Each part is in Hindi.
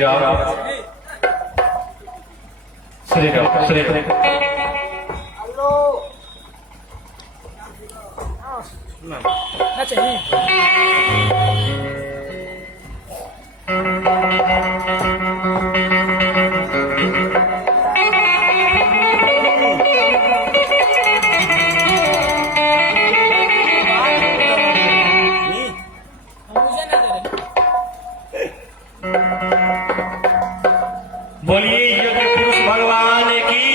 राम श्री राम श्री राम। बोलिए यज्ञ पुरुष भगवान की,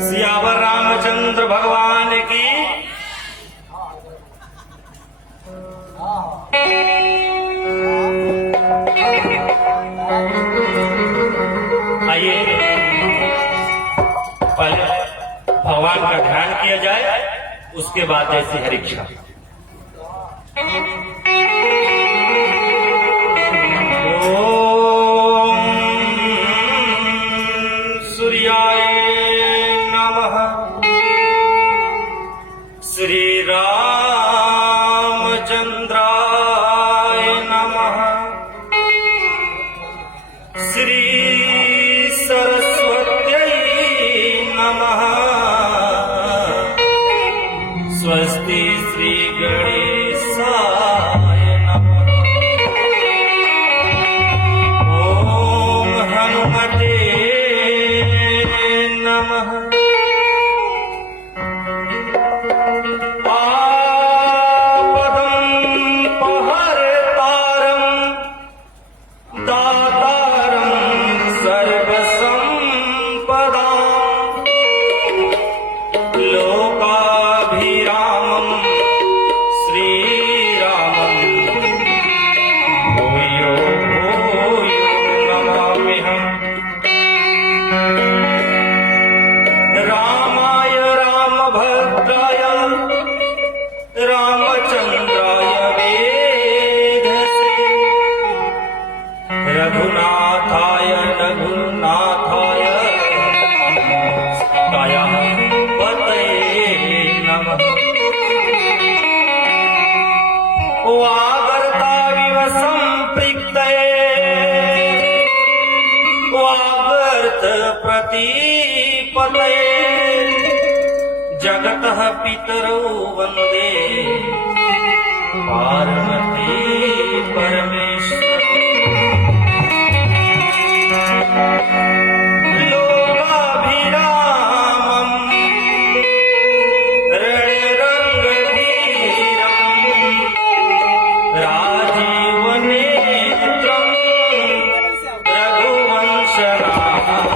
सियावर रामचंद्र भगवान की। आइए पहले भगवान का ध्यान किया जाए, उसके बाद जैसी हरिक्षा। श्री रामचंद्राय नमः। श्री सरस्वत्यै नमः। स्वस्ति श्री गणेशाय नमः। ओम हनुमते नमः। रामचंद्राय वेधसे रघुनाथाय रघुनाथाय सीतायाः पतये नमः। वागर्ताविव सम्पृक्तये वागर्त प्रतिपतये जगतः पितरौ वन्दे पार्वती परमेश्वर। लोकाभिरामम् रणरङ्गधीरम् राजीवनेत्रम् रघुवंशनाथम्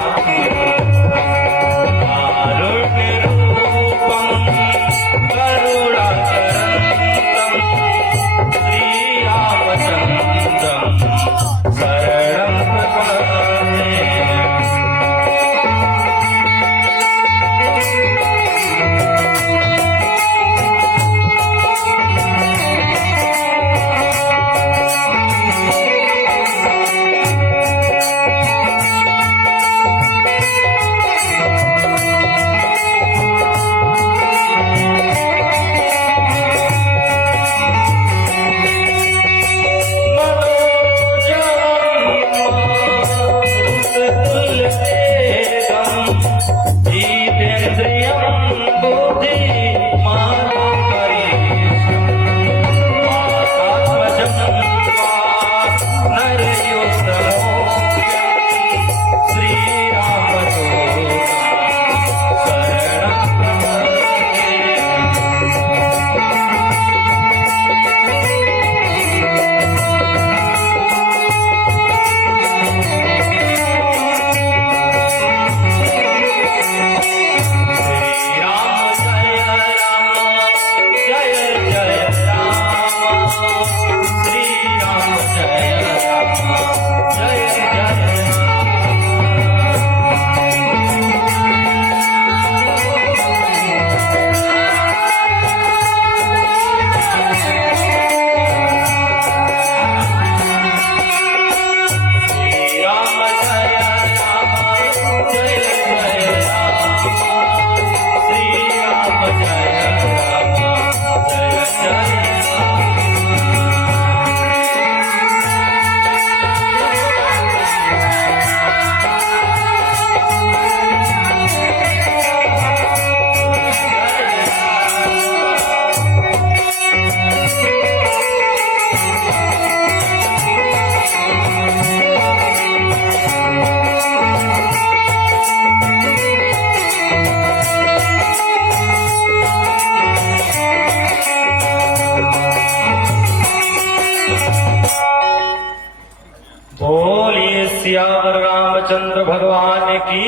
भगवान की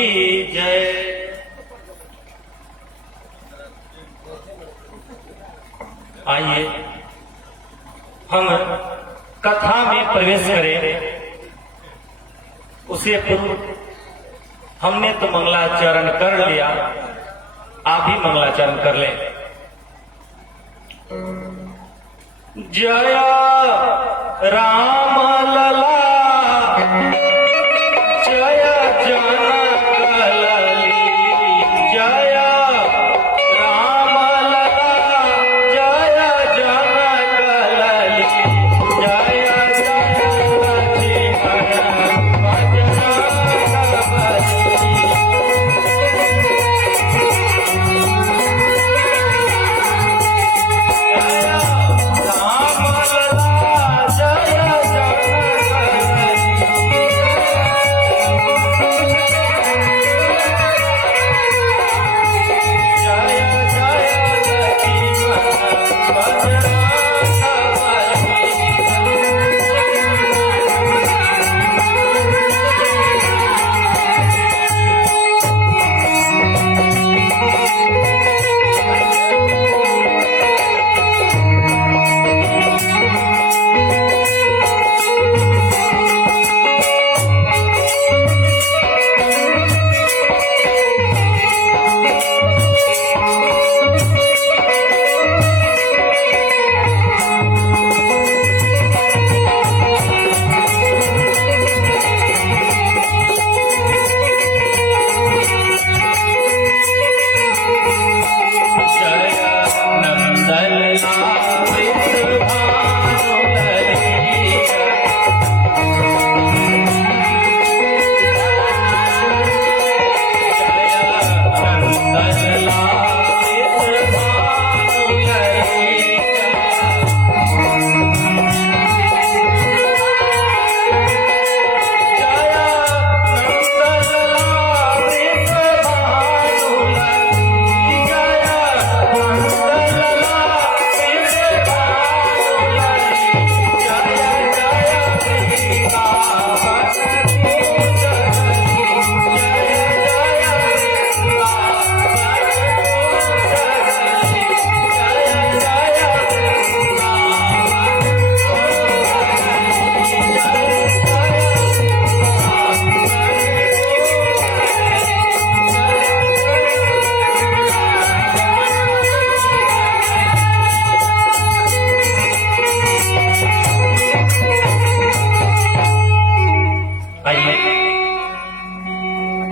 जय। आइए हम कथा में प्रवेश करें। उसे पूर्व हमने तो मंगलाचरण कर लिया, आप भी मंगलाचरण कर लें। जय राम लला जय जनक लली, जय राम लला जय जनक लली, जय जय लक्ष्मण बजरंग बली।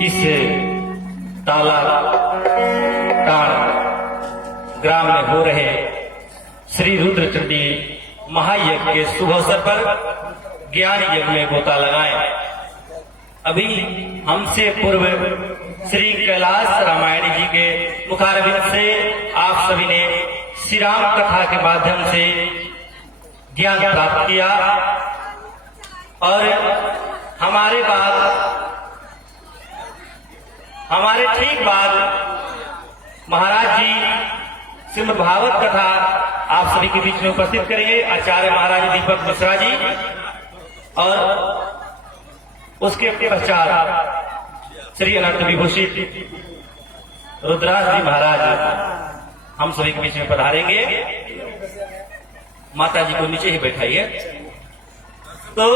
इस ताला ग्राम में हो रहे श्री रुद्रचंडी महायज्ञ के शुभ अवसर पर ज्ञान यज्ञ में गोता लगाएं। अभी हमसे पूर्व श्री कैलाश रामायण जी के मुखारविंद से आप सभी ने श्री राम कथा के माध्यम से ज्ञान प्राप्त किया और हमारे ठीक बाद महाराज जी श्रीमद् भागवत कथा आप सभी के बीच में उपस्थित करेंगे आचार्य महाराज दीपक मिश्रा जी, और उसके पश्चात श्री अनंत विभूषित रुद्राज जी महाराज हम सभी के बीच में पधारेंगे। माता जी को नीचे ही बैठाइए। तो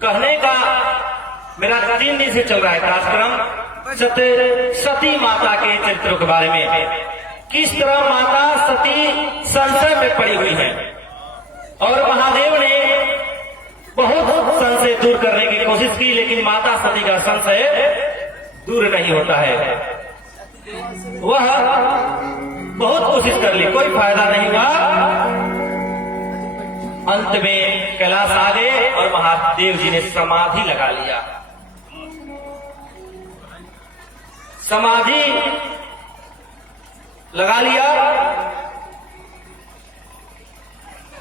कहने का मेरा 3 दिन से चल रहा है कार्यक्रम सती माता के चरित्रों के बारे में, किस तरह माता सती संशय में पड़ी हुई है और महादेव ने बहुत संशय दूर करने की कोशिश की, लेकिन माता सती का संशय दूर नहीं होता है। वह बहुत कोशिश कर ली, कोई फायदा नहीं हुआ। अंत में कैलाश आ गए और महादेव जी ने समाधि लगा लिया। समाधि लगा लिया।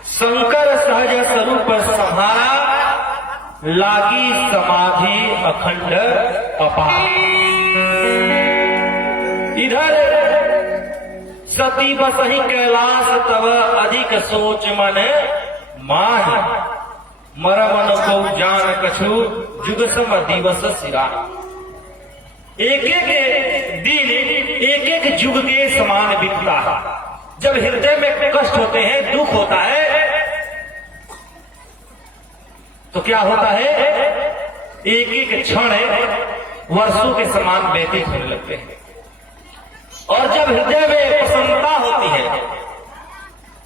शंकर सहज स्वरूप संहारा, लागी समाधि अखंड अपार। इधर सती बसहि कैलाश तब अधिक सोच मन माहि, मरमन को जान कछु जुग सम दिवस सिरा। एक एक दिन एक एक युग के समान बीतता है। जब हृदय में कष्ट होते हैं, दुख होता है, तो क्या होता है, एक एक क्षण वर्षों के समान व्यतीत होने लगते हैं। और जब हृदय में प्रसन्नता होती है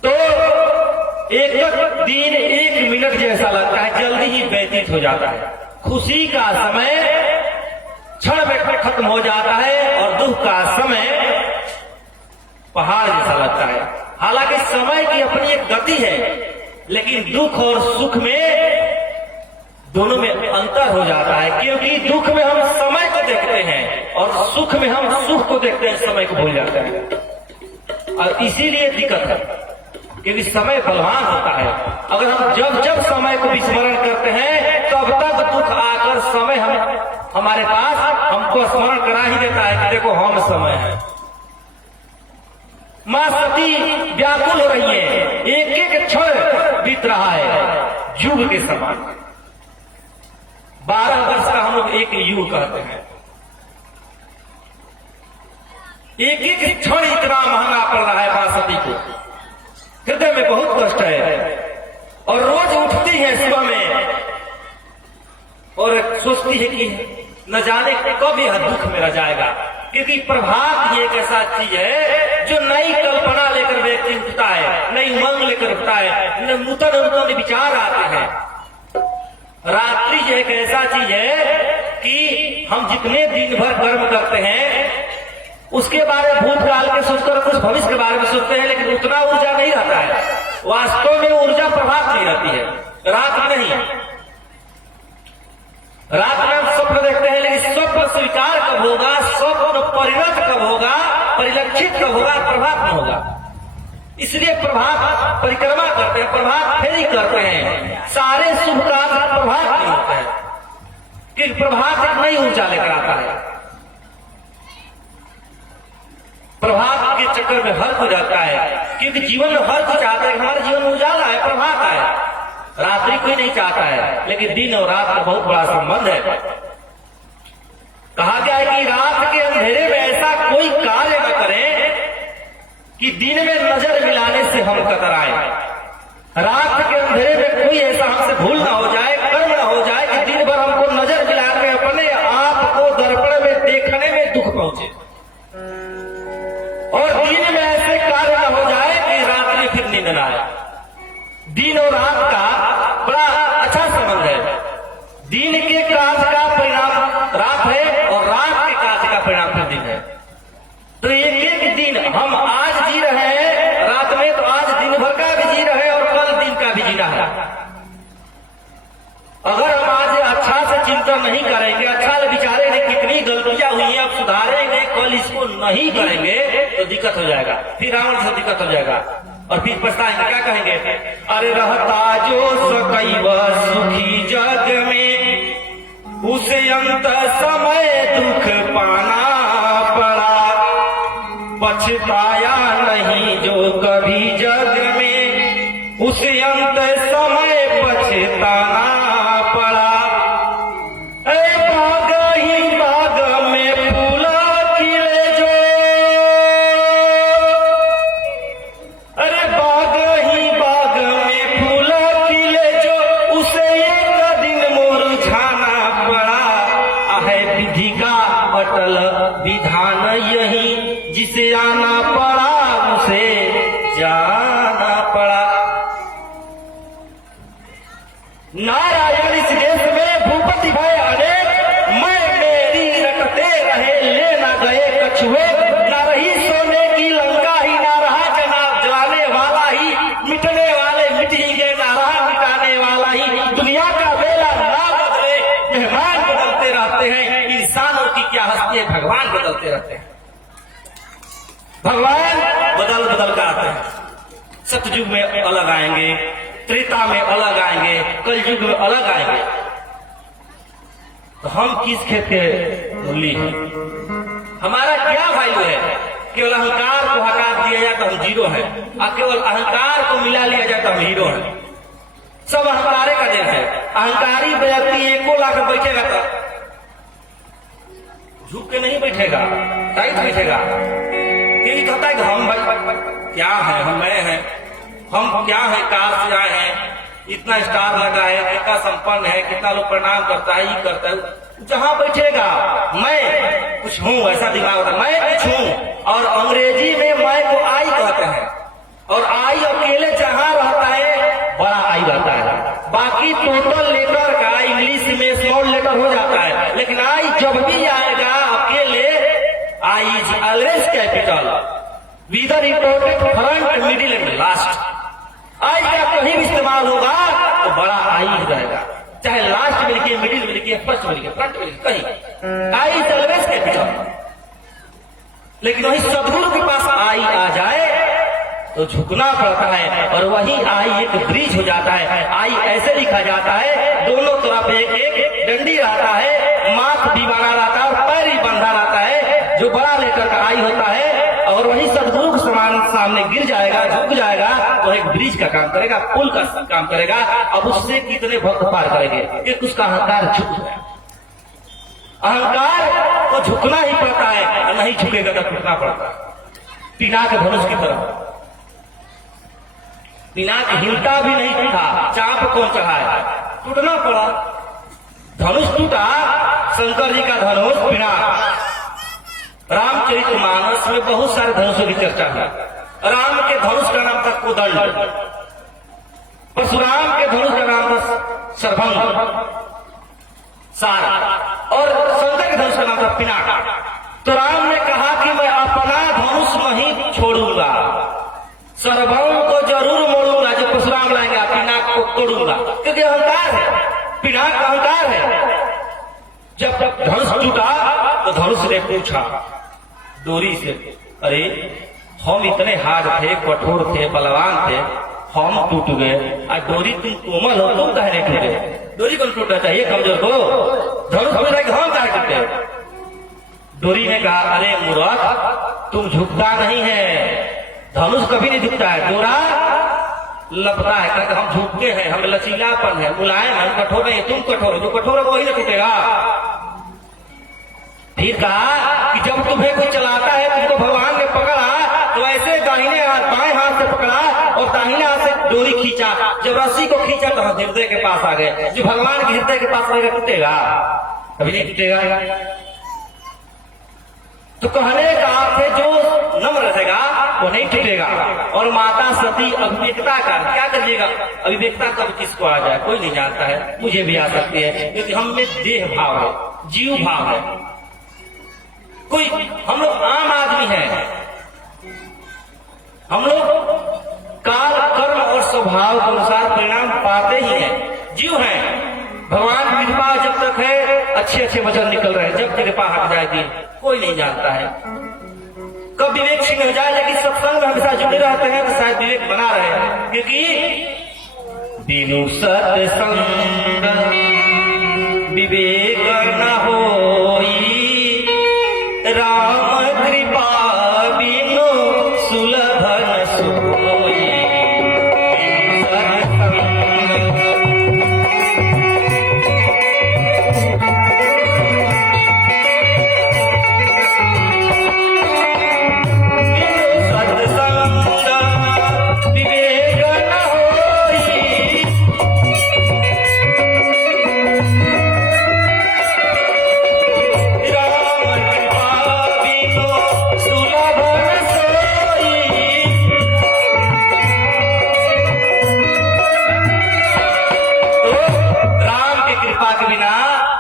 तो एक एक दिन एक मिनट जैसा लगता है, जल्दी ही व्यतीत हो जाता है। खुशी का समय क्षण में खत्म हो जाता है और दुख का समय पहाड़ जैसा लगता है। हालांकि समय की अपनी एक गति है, लेकिन दुख और सुख में दोनों में अंतर हो जाता है, क्योंकि दुख में हम समय को देखते हैं और सुख में हम सुख को देखते हैं, समय को भूल जाते हैं। और इसीलिए दिक्कत है, क्योंकि समय बलवान होता है। अगर हम जब जब समय को विस्मरण करते हैं, तब तक दुख आकर समय हमारे पास हमको स्मरण करा ही देता है कि देखो हम समय है। मां सती व्याकुल हो रही है, एक एक क्षण बीत रहा है युग के समान। 12 वर्ष का हम लोग एक युग कहते हैं। एक एक क्षण इतना महंगा पड़ रहा है मां सती को। हृदय में बहुत कष्ट है और रोज उठती है सुबह में और सोचती है कि न जाने कब यह दुख मेरा जाएगा, क्योंकि प्रभात ही एक ऐसा चीज है जो नई कल्पना लेकर व्यक्ति उठता है, नई उमंग लेकर उठता है, नूतन नूतन विचार आते हैं। रात्रि एक ऐसा चीज है कि हम जितने दिन भर कर्म करते हैं उसके बारे में भूतकाल के सोचकर कुछ भविष्य के बारे में सोचते हैं, लेकिन उतना ऊर्जा नहीं रहता है। वास्तव में ऊर्जा प्रभात नहीं रहती है, रात में नहीं। रात में हम स्वप्न देखते हैं, लेकिन स्वप्न स्वीकार कब होगा, स्वप्न परिणत कब होगा, परिलक्षित कब होगा, प्रभात में होगा। इसलिए प्रभात परिक्रमा करते हैं, प्रभात फेरी करते हैं। सारे शुभ कार्य प्रभात में होते हैं, क्योंकि प्रभात एक नई ऊर्जा लेकर आता है। प्रभात के चक्कर में हर कुछ आता है, क्योंकि जीवन में हर कुछ आता है। हमारे जीवन में उजाला है, प्रभात है। रात्रि कोई नहीं चाहता है, लेकिन दिन और रात का बहुत बड़ा संबंध है। कहा गया है कि रात के अंधेरे में ऐसा कोई कार्य न करें कि दिन में नजर मिलाने से हम कतराएं। रात के अंधेरे में कोई ऐसा हमसे भूल ना हो जाए, कर्म ना हो जाए कि दिन भर हमको नजर मिलाने में, अपने आप को दर्पण में देखने में दुख पहुंचे। और दिन में ऐसे कार्य न हो जाए कि रात में फिर नींद न आए। दिन और रात का बड़ा अच्छा संबंध है। दिन के कार्य का परिणाम रात है और रात के कार्य का परिणाम फिर दिन है। तो एक एक दिन हम आज जी रहे हैं रात में, तो आज दिन भर का भी जी रहे हैं और कल दिन का भी जीना है। अगर हम आज अच्छा से चिंतन नहीं करेंगे, अच्छा से विचारेंगे कितनी गलतियां हुई हैं, अब सुधारेंगे, कल इसको नहीं करेंगे तो दिक्कत हो जाएगा, फिर रावण से दिक्कत हो जाएगा और फिर पछताएंगे। क्या कहेंगे, अरे रहता जो सकैव सुखी जग में, उसे अंत समय दुख पाना पड़ा। पछताया नहीं जो कभी जग में, उसे अंत समय पछताना पड़ा। बाग ही बाग में फूल खिले जो, अरे बाग ही बाग में फूल खिले जो, उसे एक दिन मुरझाना पड़ा। है विधि का अटल विधान यही, जिसे आना पड़ा उसे जाना पड़ा। नारायण इस देश में भूपति भय अनेक, मैं मेरी रटते रहे ले ना गए कछुए। ना रही सोने की लंका ही, ना रहा जलाने वाला ही, मिटने वाले मिट ही गए, ना रहा मिटाने वाला ही। दुनिया का बेला ना बदले, मेहमान बदलते रहते हैं। इंसानों की क्या हस्ती है, भगवान बदलते रहते हैं। भगवान बदल बदल कर आते हैं। सतयुग में अलग आएंगे, त्रेता में अलग आएंगे, कलयुग में अलग आएंगे। तो हम किस खेत के मूली हैं? हमारा क्या वैल्यू है? केवल अहंकार को हटा दिया जाए तो हम जीरो है, और केवल अहंकार को मिला लिया जाए तो हम हीरो है। सब अहंकारे का देन है। अहंकारी व्यक्ति एको लाकर बैठेगा तो झुक के नहीं बैठेगा, टाइट बैठेगा, क्योंकि कहता है कि हम भाई क्या है, हम मैं हैं, हम क्या है, कार से आए हैं, इतना स्टार लगा है, कितना संपन्न है, कितना लोग प्रणाम करता है, ये करता है। जहां बैठेगा मैं कुछ हूं, ऐसा दिमाग होता है, मैं कुछ हूं। और अंग्रेजी में मैं को आई कहते हैं, और आई अकेले जहां रहता है बड़ा आई रहता है। बाकी टोटल लेटर का इंग्लिश में स्मॉल लेटर हो जाता है, लेकिन आई जब भी आएगा अकेले, I is always capital, whether imported front middle and last. I का कहीं भी इस्तेमाल होगा तो बड़ा आई ही रहेगा, चाहे लास्ट में लिखिए, मिडिल में लिखिए, फर्स्ट में लिखिए, फ्रंट में लिखिए, कहीं आई इज ऑलवेज कैपिटल। लेकिन वही सदगुरु के पास आई आ जाए तो झुकना पड़ता है, और वही आई एक ब्रिज हो जाता है। आई ऐसे लिखा जाता है, दोनों तरफ एक एक डंडी रहता है, माथ भी बना रहता है और पैर ही बंधा रहता है, जो बड़ा लेकर का आई होता है। और वही सदगुरु के समान सामने गिर जाएगा, झुक जाएगा, तो एक ब्रिज का काम करेगा, पुल का काम करेगा। अब उससे कितने भक्त पार करेंगे, कि उसका अहंकार झुक गया। अहंकार को झुकना ही पड़ता है, नहीं झुकेगा तो टूटना पड़ता है। पिनाक धनुष की तरह पिनाक हिलता भी नहीं था, चाप कौन चढ़ाया, टूटना पड़ा। धनुष टूटा, शंकर जी का धनुष पिनाक। रामचरितमानस में बहुत सारे धनुषों की चर्चा है। राम के धनुष का नाम था कोदंड, परशुराम के धनुष का नाम था सर्वंग सारा, और शंकर के धनुष का नाम था पिनाक। तो राम ने कहा कि मैं अपना धनुष नहीं छोड़ूंगा, सर्वंग को जरूर मोड़ूंगा, जो परशुराम लाएंगे, पिनाक को तोड़ूंगा, क्योंकि अहंकार है, पिनाक अहंकार है। जब धनुष टूटा तो धनुष ने पूछा डोरी से, अरे हम इतने हार्ड थे, कठोर थे, बलवान थे, हम टूट गए, आज डोरी तुम कोमल हो, तुम कहे नहीं टूटे? डोरी को टूटना चाहिए कमजोर को, धनुष में रहे हम कहे टूटे? डोरी ने कहा, अरे मूर्ख, तुम झुकता नहीं है, धनुष कभी नहीं झुकता है, डोरा लपटा है, कहते हम झुकते हैं, हम लचीलापन है, मुलायम है, कठोर नहीं, तुम कठोर हो, जो कठोर है वही ना टूटेगा। फिर कहा कि जब तुम्हें कोई चलाता है, तुमको भगवान ने पकड़ा तो ऐसे दाहिने हाथ बाएं हाथ से पकड़ा और दाहिने हाथ से डोरी खींचा, जब रस्सी को खींचा तो हृदय के पास आ गए। जो भगवान के हृदय के पास रहेगा टूटेगा? कभी नहीं टूटेगा। तो कहने का अर्थ है जो नम्र रहेगा वो नहीं टूटेगा। और माता सती अभिवेकता का क्या करिएगा, अभिवेकता कब किसको आ जाए कोई नहीं जानता है, मुझे भी आ सकती है, क्योंकि हम में देह भाव है, जीव भाव है। कोई हम लोग आम आदमी हैं, हम लोग काल कर्म और स्वभाव के अनुसार परिणाम पाते ही हैं, जीव हैं। भगवान की कृपा जब तक है, अच्छे अच्छे वचन निकल रहे हैं, जब कृपा हट जाएगी कोई नहीं जानता है। कब विवेक सिंह हो जाए, लेकिन सत्संग में हमेशा जुड़े रहते हैं तो शायद विवेक बना रहे, क्योंकि बिनु सत्संग विवेक न होई, राम कृपा बिनु सुलभ न सोई।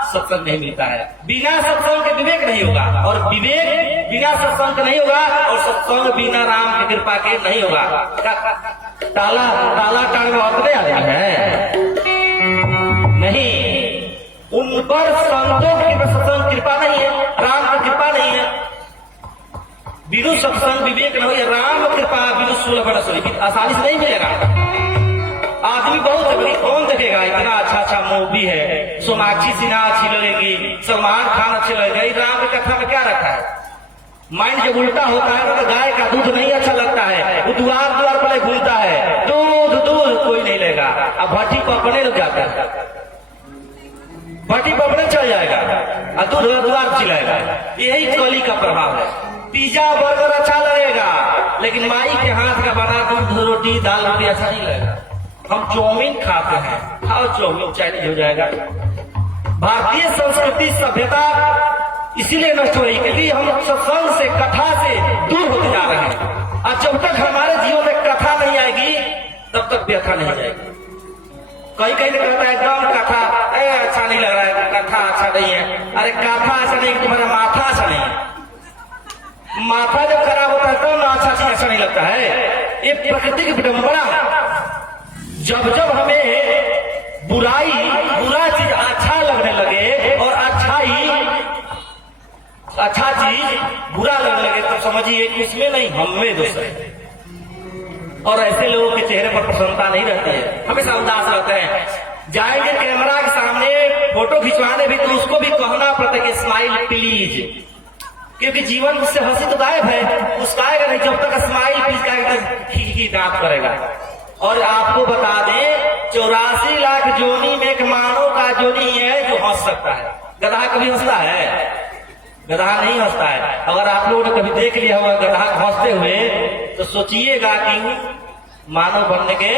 सत्संग नहीं मिलता है, बिना सत्संग के विवेक नहीं होगा, और विवेक बिना सत्संग के नहीं होगा, और सत्संग बिना राम की कृपा के नहीं होगा। ताला ताला टांग में अपने आदमी है नहीं, उन पर संतों की सत्संग कृपा नहीं है, राम की कृपा नहीं है। बिनु सत्संग विवेक न हो, राम कृपा बिनु सुलभ न सोई, आसानी से नहीं मिलेगा। आदमी बहुत है, कौन देखेगा, इतना अच्छा अच्छा मूवी है, सोनाक्षी सिन्हा अच्छी लगेगी, सलमान खान अच्छे लगेगा, राम की कथा में क्या रखा है? माइंड जब उल्टा होता है तो गाय का दूध नहीं अच्छा लगता है, वो द्वार द्वार पर घूमता है, दूध दूध कोई नहीं लेगा। अब भट्टी को अपने लोग जाता है, भट्टी पर अपने चल जाएगा और दूध द्वार चिलाएगा। यही कली का प्रभाव है। पिज्जा बर्गर अच्छा लगेगा, लेकिन माई के हाथ का बना दूध रोटी दाल रोटी अच्छा नहीं लगेगा। हम चाउमीन खाते हैं, खाओ चाउमीन, चाइनीज हो जाएगा। भारतीय संस्कृति सभ्यता इसीलिए नष्ट हो रही क्योंकि हम सत्संग से कथा से दूर होते जा रहे हैं। और जब तक हमारे जीवन में कथा नहीं आएगी तब तक व्यथा नहीं जाएगी। कहीं कहीं कहता है एकदम कथा अच्छा नहीं लग रहा है, कथा अच्छा नहीं है। अरे कथा अच्छा नहीं, तुम्हारा माथा अच्छा नहीं है। माथा जब खराब होता है तो ना अच्छा चीज अच्छा नहीं लगता है। ये प्रकृति की विडंबना। जब जब हमें बुरा चीज अच्छा लगने लगे और अच्छा चीज बुरा लगने लगे तो समझिए कि इसमें नहीं हम में दोष है। और ऐसे लोगों के चेहरे पर प्रसन्नता नहीं रहती है, हमेशा उदास रहते हैं। जाएंगे कैमरा के सामने फोटो खिंचवाने भी तो उसको भी कहना पड़ता है कि स्माइल प्लीज, क्योंकि जीवन उससे हंसी तो गायब है, मुस्काएगा नहीं। जब तक स्माइल प्लीज कहेगा ही दांत करेगा। और आपको बता दें 84 लाख जोनी में एक मानव का जोनी है जो हंस सकता है। गधा कभी हंसता है? गधा नहीं हंसता है। अगर आप लोगों ने कभी देख लिया होगा गधा हंसते हुए तो सोचिएगा कि मानव बनने के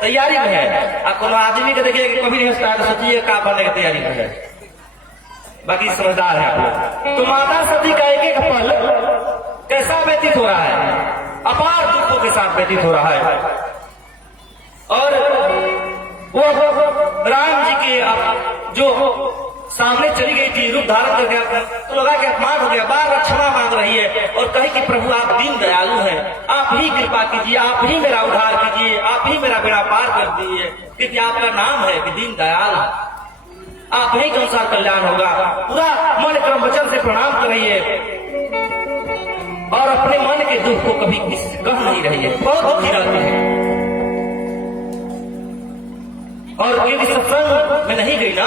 तैयारी में है। आप कोनो आदमी को देखिए कभी नहीं हंसता है तो सोचिए क्या बनने की तैयारी में है। बाकी समझदार है आप लोग। तो माता सती का एक एक पल कैसा व्यतीत हो रहा है, अपार दुखों के साथ व्यतीत हो रहा है। और वो राम जी के जो सामने चली गई थी, रूप धारण कर गया तो लगा कि अपमान हो गया, बार बार क्षमा मांग रही है और कही कि प्रभु आप दीन दयालु हैं, आप ही कृपा कीजिए, आप ही मेरा उद्धार कीजिए, आप ही मेरा बेड़ा पार कर दीजिए, क्योंकि आपका नाम है कि दीन दयाल, आप ही के अनुसार कल्याण होगा। पूरा मन क्रम वचन से प्रणाम कर रही है और अपने मन के दुख को कभी किसी से कह नहीं रही है, बहुत दुखी रहती है। और क्योंकि सत्संग में नहीं गई ना,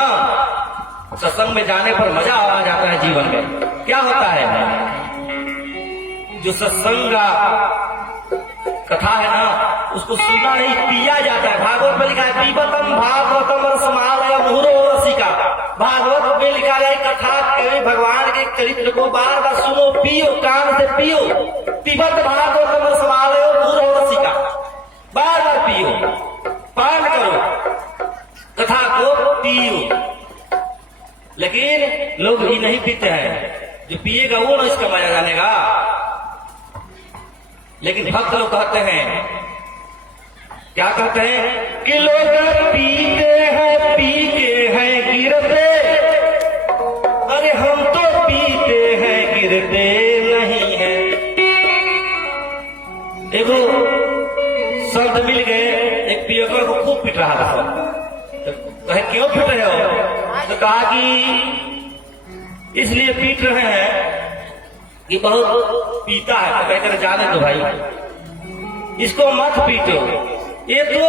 सत्संग में जाने पर मजा आ जाता है जीवन में। क्या होता है, जो सत्संग का कथा है ना उसको सुनना नहीं पिया जाता है। भागवत में लिखा है पीबतम भागवतम रसमालय मुहुरो रसिका। भागवत में लिखा है कथा के भगवान के चरित्र को बार बार सुनो, पियो, कान से पियो। पीबत भागवतम रसमालय मुहुरो रसिका, बार बार पियो, पान करो, कथा को पियो। लेकिन लोग ही नहीं पीते हैं, जो पिएगा वो ना इसका मजा जानेगा। लेकिन भक्त लोग कहते हैं, क्या कहते हैं कि लोग पीते हैं गिरते, अरे हम तो पीते हैं गिरते नहीं है। एगो संत मिल गए, एक पियकर को खूब पीट रहा था। तो कहे क्यों पीट रहे हो? तो कहा कि इसलिए पीट रहे हैं कि बहुत पीता है। तो कहते जाने दो भाई, इसको मत पीटो, ये तो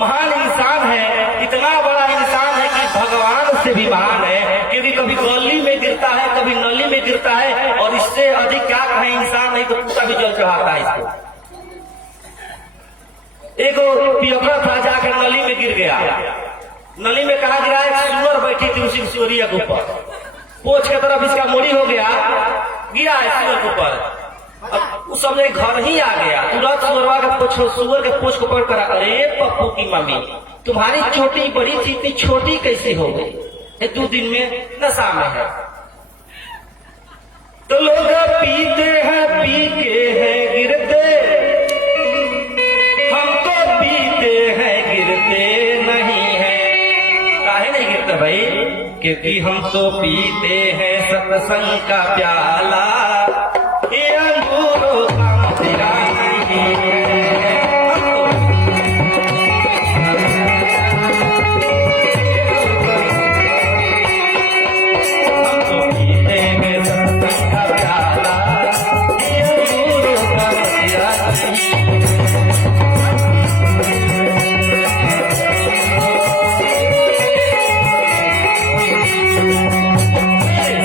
महान इंसान है, इतना बड़ा इंसान है कि भगवान से भी महान है, क्योंकि कभी गली में गिरता है, कभी नली में गिरता है, और इससे अधिक क्या कहे इंसान, नहीं तो कुत्ता भी जल चढ़ाता है इसको। एक पियकड़ा था, जाकर नली में गिर गया। नली में कहा गिरा, एक सुअर बैठी थी उसी सुअरिया के ऊपर, पोछ के तरफ इसका मोड़ी हो गया, गिरा है सुअर के ऊपर। अब उस समय घर ही आ गया, तुरंत सुअर के पोछ को पकड़ कर, अरे पप्पू की मम्मी तुम्हारी चोटी बड़ी थी, इतनी छोटी कैसी हो गई, 2 दिन में नशा में है। तो लोग पीते हैं, पी के हैं गिरते, हम तो पीते हैं गिरते नहीं है। काहे नहीं गिरते भाई? क्योंकि हम तो पीते हैं सत्संग का प्याला, ये अंगूरों का मदिरा नहीं है। हम तो पीते हैं सत्संग का प्याला, ये अंगूरों का मदिरा नहीं है।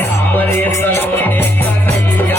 सामरे सलोने का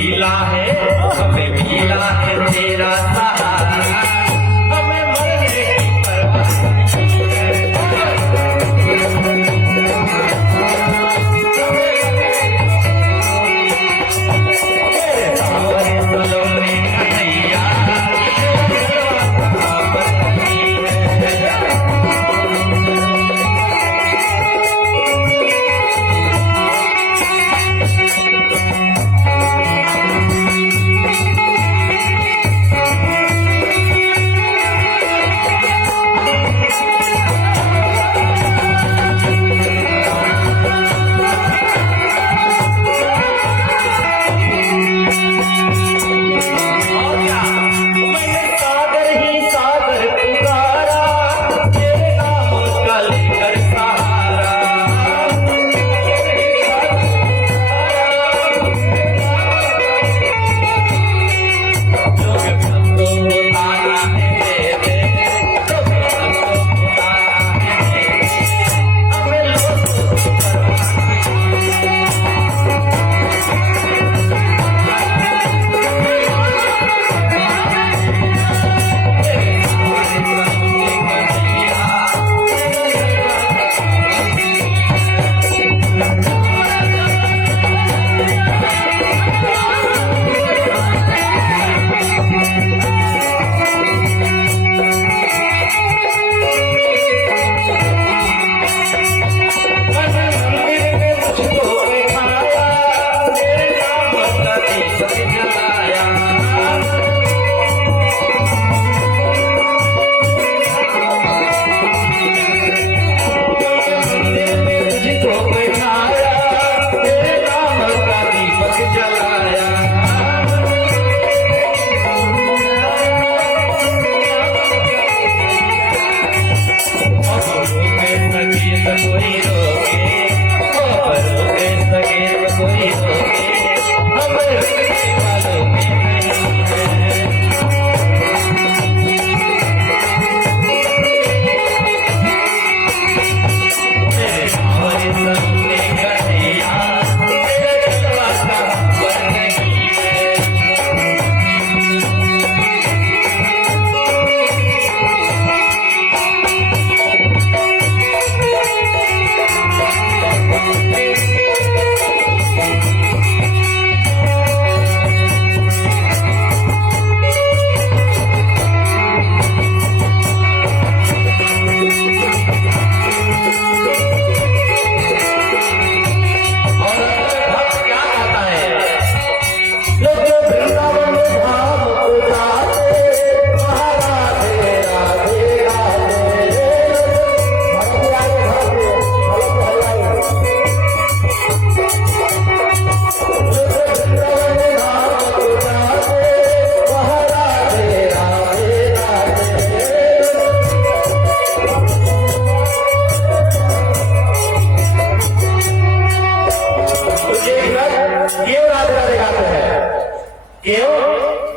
मिला है, हमें मिला है तेरा सहारा, हमें मरने की परवाह नहीं है।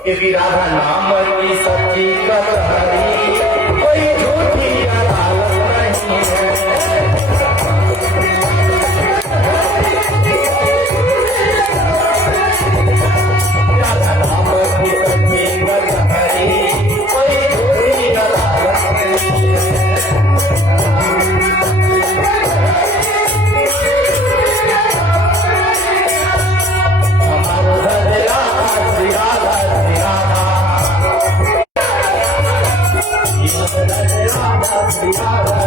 क्योंकि राधा नाम की सच्ची कटहरी कोई झूठी अदालत नहीं है। राधा नाम की सच्ची कटहरी कोई झूठी अदालत नहीं है। हमारो धजला श्री राधा श्री राधा श्री राधा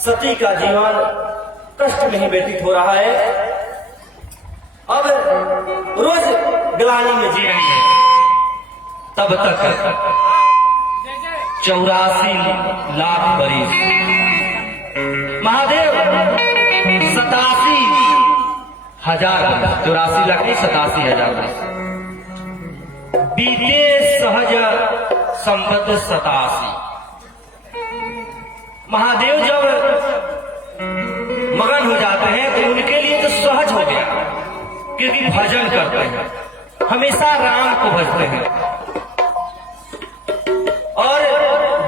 सती का जीवन कष्ट में ही व्यतीत हो रहा है। अब रोज ग्लानि में जी रही है। तब तक 84 लाख बरिस महादेव 87,000 बरिस, 84 लाख नहीं 87,000 बरिस बीते सहज संबद्ध 87। महादेव जब मगन हो जाते हैं तो उनके लिए तो सहज हो गया, क्योंकि भजन करते हैं, हमेशा राम को भजते हैं। और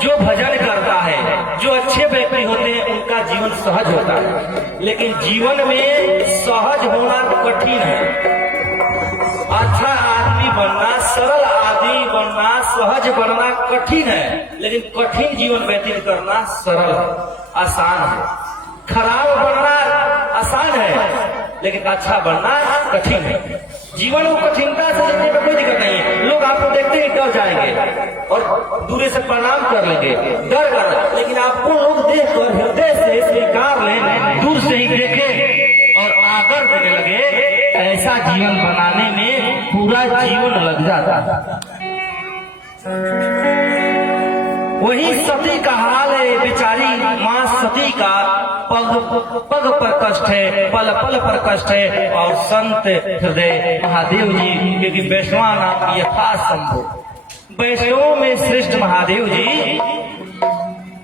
जो भजन करता है, जो अच्छे व्यक्ति होते हैं, उनका जीवन सहज होता है। लेकिन जीवन में सहज होना कठिन है। अच्छा आदमी बनना, सरल आदमी बनना, सहज बनना कठिन है, लेकिन कठिन जीवन व्यतीत करना सरल आसान है। खराब बनना आसान है, लेकिन अच्छा बनना कठिन है। जीवन को कठिनता से जीने में कोई दिक्कत नहीं है। लोग आपको देखते ही डर जाएंगे और दूर से प्रणाम कर लेंगे, डर कर, लेकिन आपको लोग देख कर हृदय से स्वीकार लें, दूर से ही देखें और आदर देने लगे, ऐसा जीवन बनाने में पूरा जीवन लग जाता है। वही सती का हाल है, बेचारी माँ सती का पग पग पर कष्ट है, पल पल पर कष्ट है। और संत हृदय महादेव जी, क्योंकि वैष्णवा नाम यथा संभव, वैष्णवों में श्रेष्ठ महादेव जी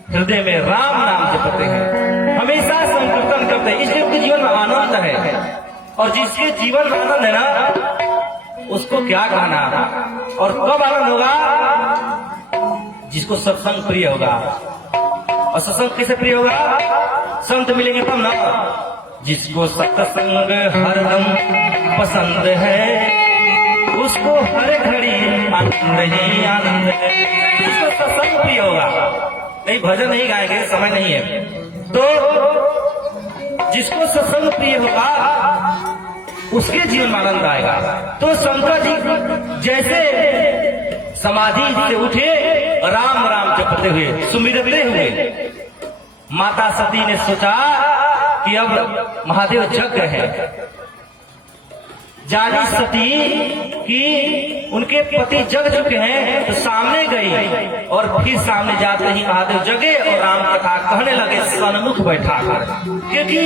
हृदय में राम नाम जपते हैं, हमेशा संकीर्तन करते हैं, इसलिए उनके जीवन में आनंद है। और जिसके जीवन में आनंद है ना, उसको क्या कहना। और कब आनंद होगा? जिसको सत्संग प्रिय होगा। और सत्संग कैसे प्रिय होगा? संत मिलेंगे तब ना। जिसको सत्संग हरदम पसंद है, उसको हर घड़ी आनंद ही आनंद है। जिसको सत्संग प्रिय होगा, नहीं भजन नहीं गाएंगे, समय नहीं है। तो जिसको सत्संग प्रिय होगा, उसके जीवन में आनंद आएगा। तो शंकर जी जैसे समाधि से उठे, राम राम जपते हुए, सुमिरते हुए, माता सती ने सोचा कि अब महादेव जग है। जानी सती कि उनके पति जग चुके हैं, तो सामने गई और फिर सामने जाते ही महादेव जगे और राम कथा कहने लगे सन्मुख बैठा कर। क्योंकि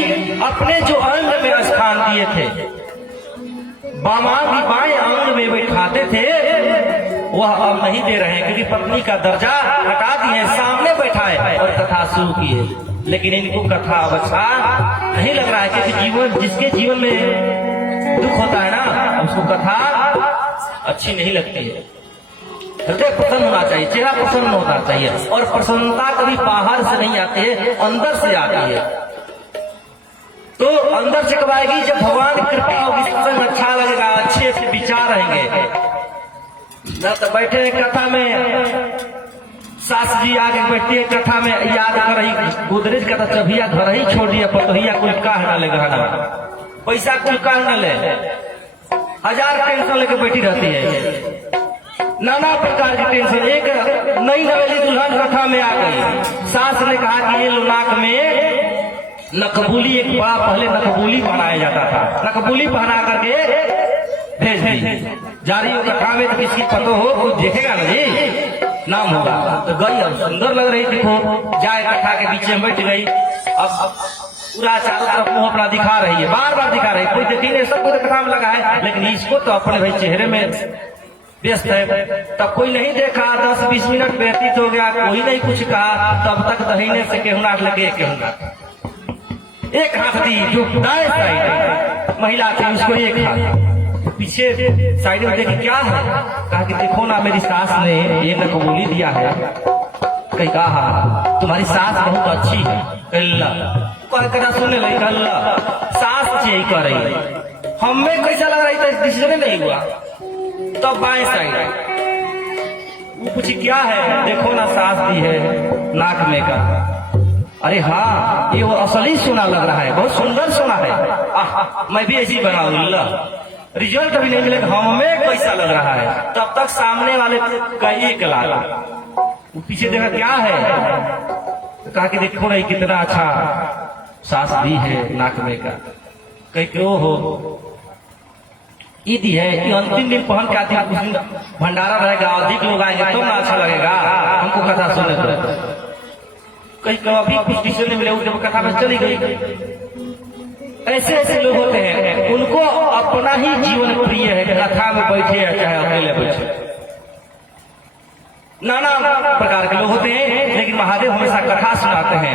अपने जो अंग में स्थान दिए थे, बाएं अंग में बैठाते थे, वह अब नहीं दे रहे हैं, क्योंकि पत्नी का दर्जा हटा दिए, सामने बैठाए और कथा शुरू की है। लेकिन इनको कथा अच्छा नहीं लग रहा है, क्योंकि जीवन जिसके जीवन में दुख होता है ना, उसको कथा अच्छी नहीं लगती है। हृदय प्रसन्न होना चाहिए, चेहरा प्रसन्न होना चाहिए। और प्रसन्नता कभी बाहर से नहीं आती है, अंदर से आती है। तो अंदर से कब आएगी? जब भगवान की कृपा होगी, सत्संग अच्छा लगेगा, अच्छे से विचार रहेंगे। न तो बैठे कथा में, सास जी आगे बैठती है कथा में, याद कर रही गोदरेज का चबिया घर ही छोड़ दिया, पतोहिया कुल का न ले, गहना पैसा कुल का न ले, 1000 टेंशन लेके बैठी रहती है, नाना प्रकार की टेंशन। एक नई नवेली दुल्हन कथा में आ गई, सास ने कहा कि ये नाक में नकबूली, एक बड़ा पहले नकबूली पहनाया जाता था, नकबूली पहना करके भेज दी। जारी कथा में तो किसी पतो हो, कुछ देखेगा ना जी, नाम होगा। तो गई, अब सुंदर लग रही थी, वो जाए कथा के बीच में बैठ गई। अब पूरा चारों तरफ मुंह अपना दिखा रही है, बार बार दिखा रही है, कोई देखी नहीं, सब कुछ कथा में लगा है, लेकिन इसको तो अपने भाई चेहरे में व्यस्त है। तब कोई नहीं देखा, 10-20 मिनट व्यतीत हो गया, कोई नहीं कुछ कहा, तब तक दहीने से केहुना लगे, केहुना एक हाथ दी, जो दाएं साइड महिला थी उसको एक हाथ, पीछे साइड में देखी क्या है, कहा कि देखो ना मेरी सास ने ये नकबूली दिया है। कहीं कहा तुम्हारी सास बहुत अच्छी है, कह सुनने लगी, कल्ला सास यही कर रही है, हमें कैसा लग रही था, डिसीजन नहीं हुआ। तब बाएं साइड वो पूछी क्या है, देखो ना सास दी है नाक में का। अरे हाँ, ये वो असली सोना लग रहा है, बहुत सुंदर सोना है, मैं भी ऐसी बनाऊंगा। रिजल्ट अभी नहीं मिलेगा, हमें कैसा लग रहा है। तब तक सामने वाले का एक लाख, वो पीछे देखा क्या है, तो कहा कि देखो नहीं कितना अच्छा सास दी है नाक में का। कहीं क्यों हो, ईद है कि अंतिम दिन पहन के आती है, उस दिन भंडारा रहेगा, अधिक लोग आएंगे तब ना अच्छा लगेगा हमको कथा सुनने को। कहीं कभी कुछ विषय नहीं मिले, जब कथा में चली गई। ऐसे ऐसे लोग होते हैं, उनको अपना ही जीवन प्रिय है, कथा में बैठे या चाहे अकेले बैठे। नाना प्रकार के लोग होते हैं, लेकिन महादेव हमेशा कथा सुनाते हैं।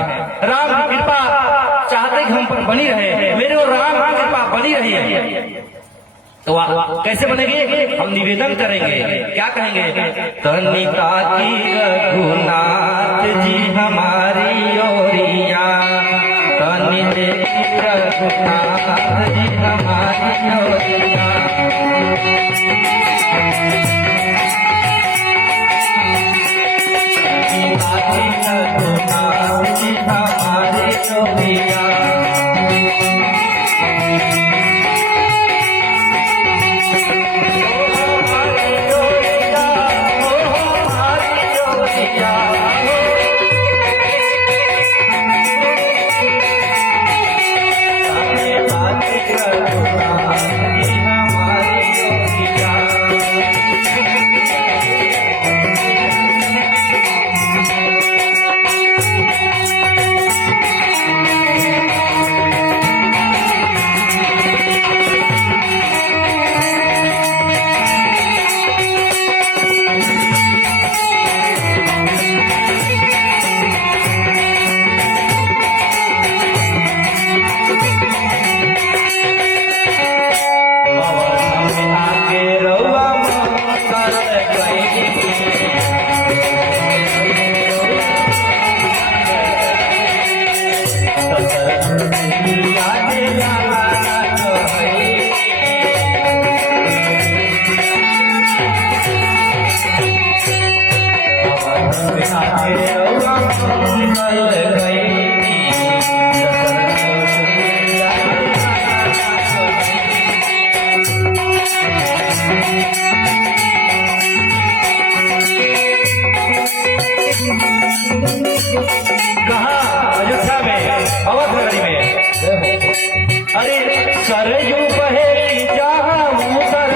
राम की कृपा चाहते कि हम पर बनी रहे, मेरे और राम की कृपा बनी रही है। तो कैसे बनेगी? हम निवेदन करेंगे, क्या कहेंगे? तनिका की रघुनाथ जी हमारी ओरिया, तनि रघुनाथ जी हमारी ओरिया। रघुनाथ जी हमारी ओरिया। अयोध्या में, अवध नगरी में। अरे सरयू बहे जहाँ उतर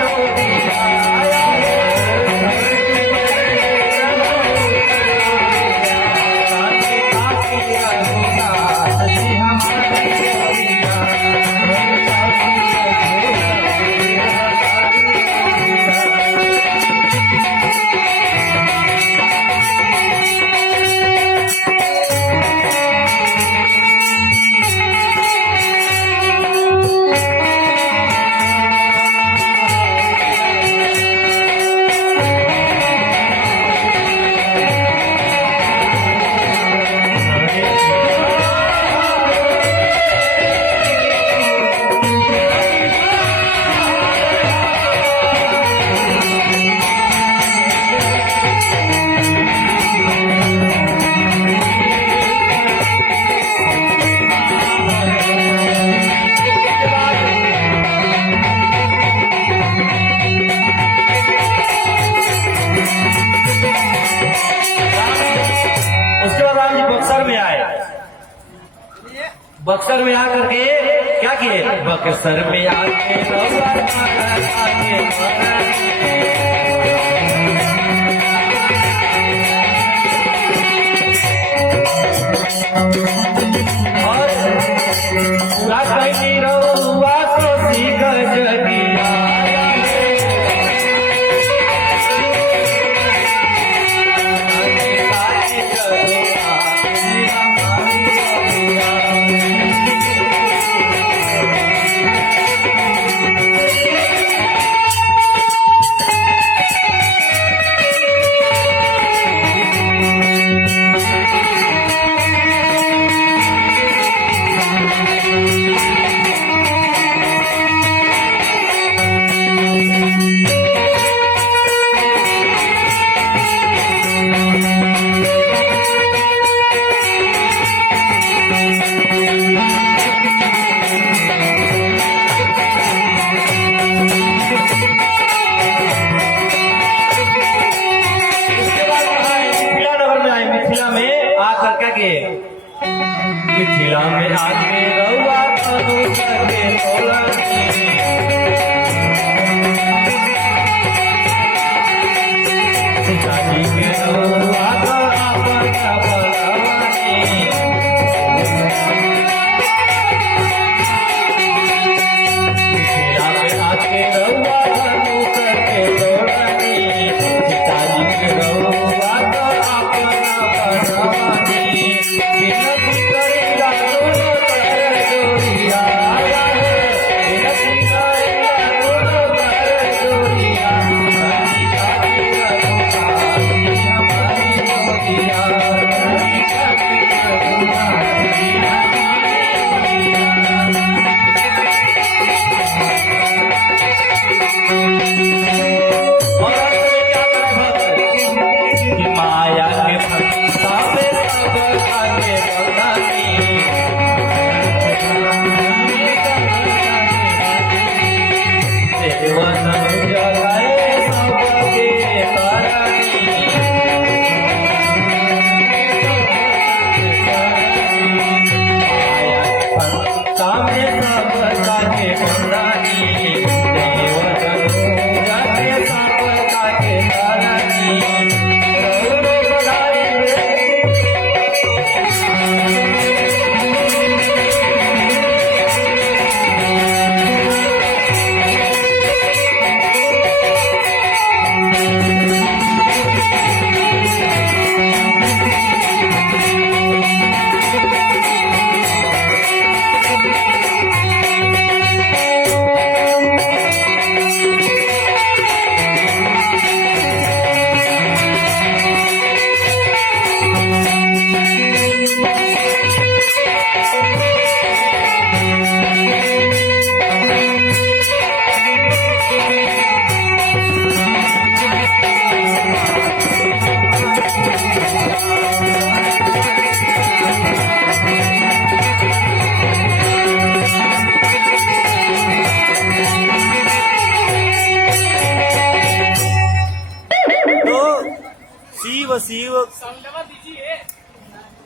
बक्सर में आकर के क्या किए? बक्सर में आके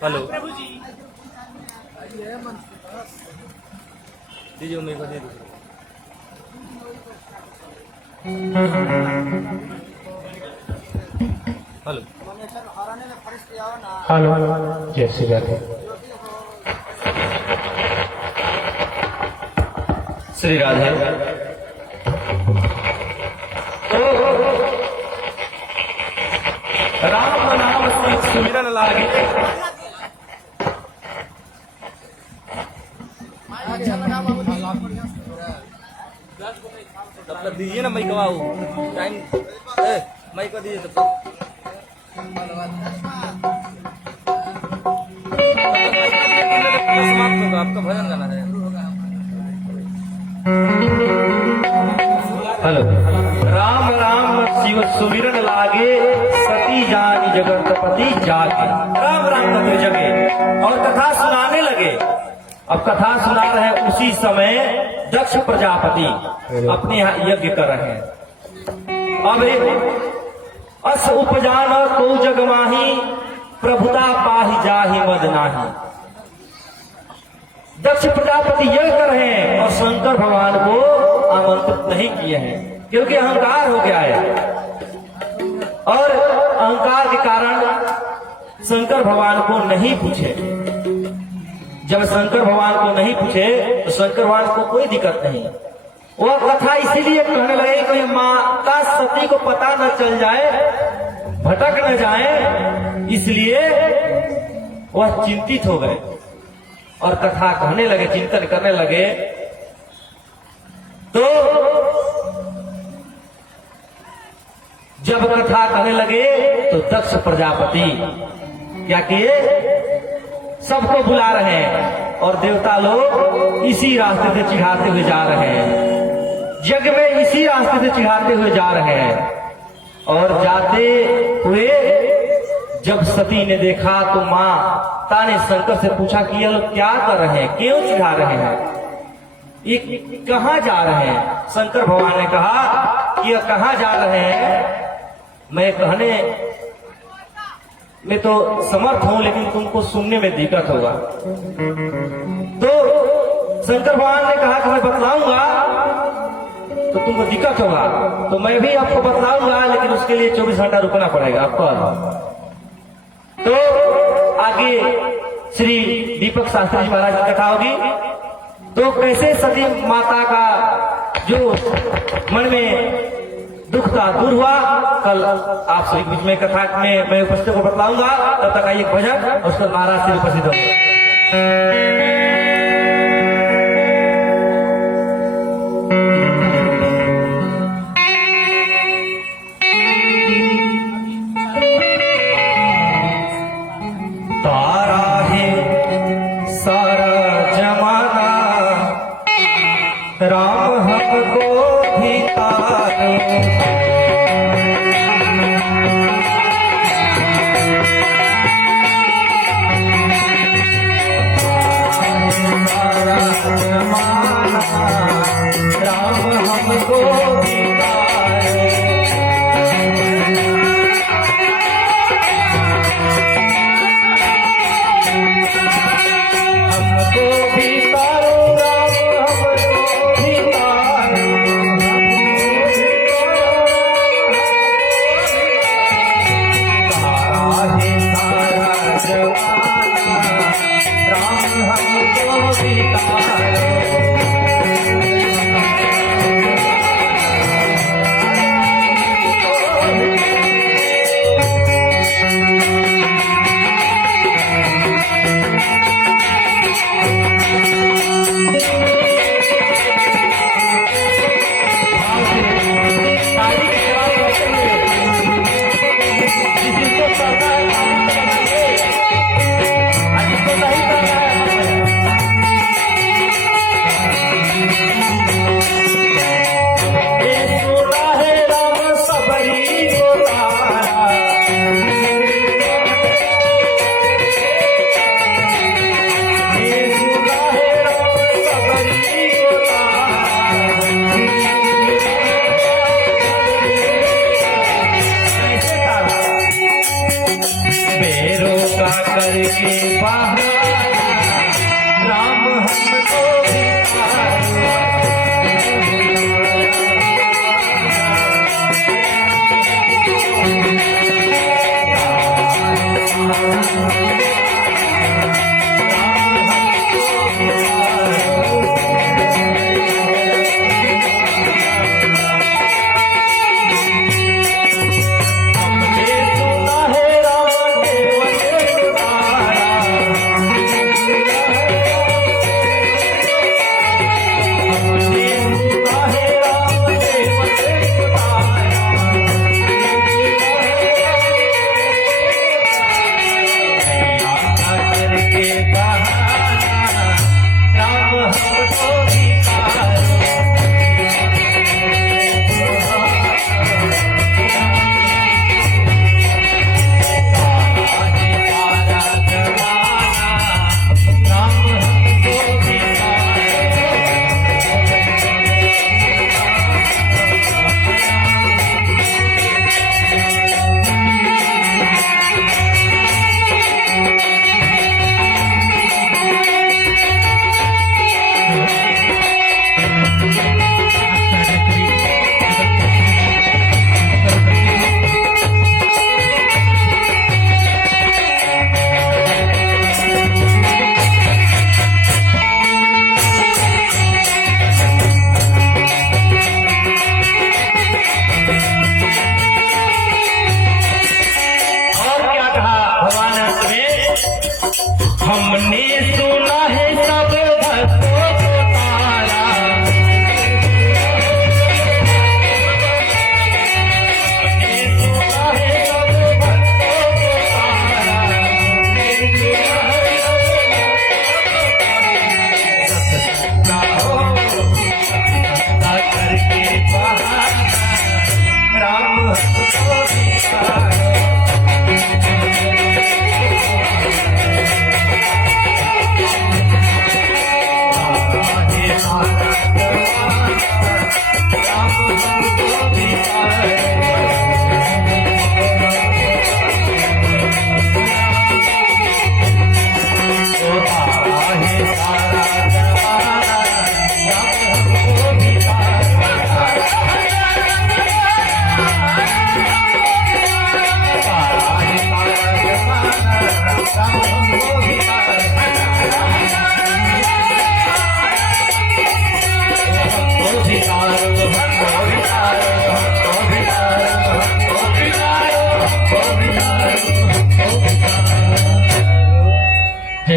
हेलो दीजिए मेरे को दे दीजिए। हेलो हेलो जय श्री राधे। श्री राधे। राम नाम सुमिरन लागे तब तक दीजिए ना माइक बाबू टाइम माइक को दीजिए तब तक समाप्त होगा आपका भजन गाना है। हेलो। राम राम शिव सुमिरन लागे सती जानी जगतपति जागे। राम राम करते जगे और कथा सुनाने लगे। अब कथा सुना रहे हैं उसी समय दक्ष प्रजापति अपने यहाँ यज्ञ कर रहे हैं। अब अस उपजान को जग माही प्रभुता पाही जाहि मद नाही। दक्ष प्रजापति यज्ञ कर रहे हैं और शंकर भगवान को आमंत्रित नहीं किए हैं क्योंकि अहंकार हो गया है और अहंकार के कारण शंकर भगवान को नहीं पूछे। जब शंकर भगवान को नहीं पूछे तो शंकर भगवान को कोई दिक्कत नहीं। वह कथा इसीलिए कहने लगे कि माता सती को पता न चल जाए, भटक न जाए, इसलिए वह चिंतित हो गए और कथा कहने लगे, चिंतन करने लगे। तो जब कथा कहने लगे तो दक्ष प्रजापति क्या किए, सबको बुला रहे हैं और देवता लोग इसी रास्ते से चिढ़ाते हुए जा रहे हैं। यज्ञ में इसी रास्ते से चिढ़ाते हुए जा रहे हैं और जाते हुए जब सती ने देखा तो माता ने शंकर से पूछा कि ये लोग क्या कर रहे हैं, क्यों चिढ़ा रहे हैं, ये कहाँ जा रहे हैं। शंकर भगवान ने कहा कि ये कहाँ जा रहे हैं, मैं कहने में तो समर्थ हूं लेकिन तुमको सुनने में दिक्कत होगा। तो शंकर भगवान ने कहा कि मैं बतलाऊंगा तो तुमको दिक्कत होगा, तो मैं भी आपको बतलाऊंगा लेकिन उसके लिए 24 घंटा रुकना पड़ेगा आपको। तो आगे श्री दीपक शास्त्री जी महाराज की कथा होगी। तो कैसे सती माता का जो मन में दुख था दूर हुआ, कल आप सभी बीच में कथा में मैं उपस्थित को बतलाऊंगा। तब तक आइए भजन और उसके महाराज से उपस्थित होंगे। राम हमको भी तारो, सारा जमाना राम हमको भी तारो। हमको भी तारो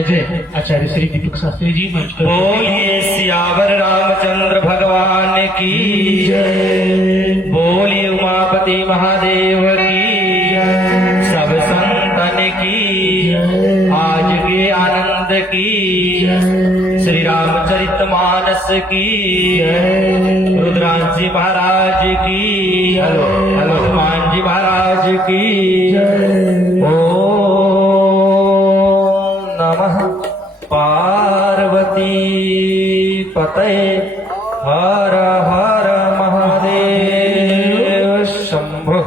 जय आचार्य श्री दीपक शास्त्री जी मंच पर बोलिए सियावर रामचंद्र भगवान की जय बोलिए उमापति महादेव की सब संतन की आज के आनंद की श्री रामचरितमानस की रुद्रांश जी महाराज की हनुमान जी महाराज की ओम नमः पार्वती पतये हर हर महादेव शंभो